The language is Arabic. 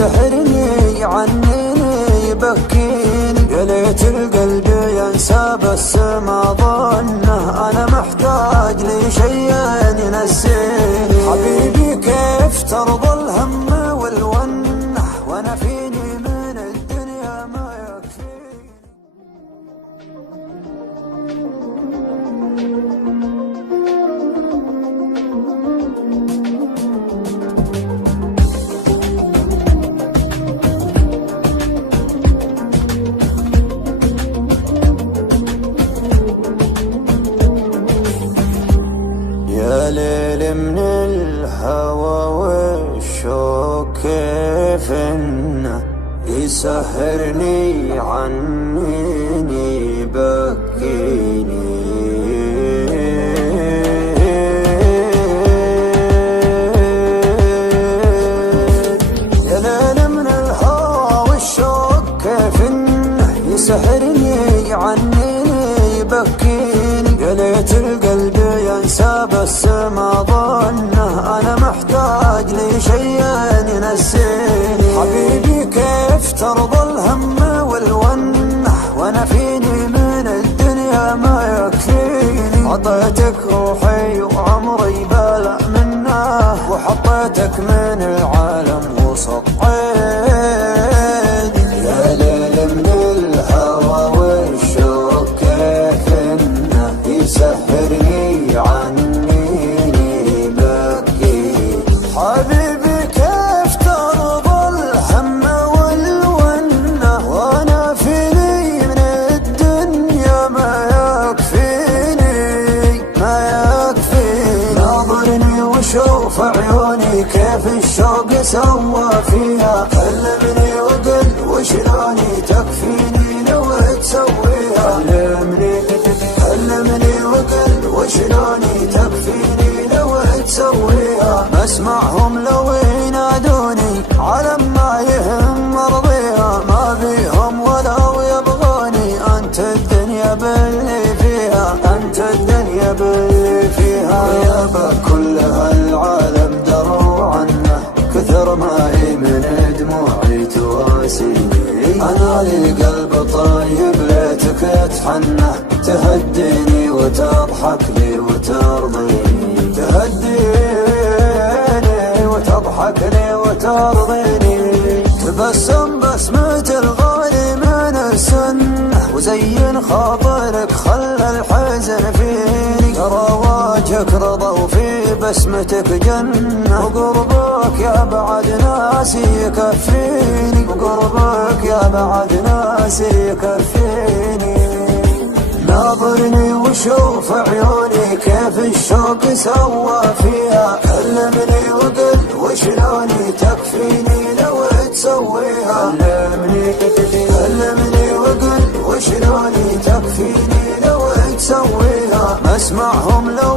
يسحرني عنيني يبكيني، يا ليت القلب ينسى بس ما ظنه أنا محتاج لشيء ينسيني. حبيبي كيف ترضى الهم والونه وانا فيني من الدنيا ما يكفيني. يا ليل من الهوى والشوق كيف انه يسهرني عنيني يبكيني. يا ليل من الهوى والشوق كيف انه يسهرني عنيني يبكيني، يا ليت القلب ينسى بس ما ظنه أنا محتاج لشيء ينسيني. حبيبي كيف ترضى الهم والونه وانا فيني من الدنيا ما يكفيني. عطيتك روحي وعمري بلا منه، وحطيتك من العالم وسط عيني. يا ليل من الهوى والشوق كيف انه يسهرني عنيني بكي. حبيبي كيف ترضى الهم والونه وانا فيني من الدنيا ما يكفيني ما يكفيني. ناظرني وشوف عيوني كيف الشوق سوى فيها، علمني وقل وشلوني تكفيني لو تسويها. علمني وقل وشلوني تكفيني لو تسويها. مسمعهم لو ينادوني على ما يهم مرضيها، ما بيهم ولو يبغوني انت الدنيا باللي فيها، انت الدنيا باللي فيها. غيابك كل هالعالم دروا عنه، كثر ماي من دموعي تواسيني. انا لي قلب طيب ليتك تحنه، تهديني وتضحك لي وترضيني، تهديني وتضحك لي وترضيني. تبسم بسمة الغالي من السنة، وزين خاطرك خلى الحزن فيني. ترى وجهك رضا وفي بسمتك جنة، وقربك يا بعد ناسي يكفيني، وقربك يا بعد ناسي يكفيني. ناظرني وشوف عيوني كيف الشوق سوى فيها، علمني وقل وشلوني تكفيني لو تسويها. علمني وقل وشلوني تكفيني لو تسويها. مسمعهم لو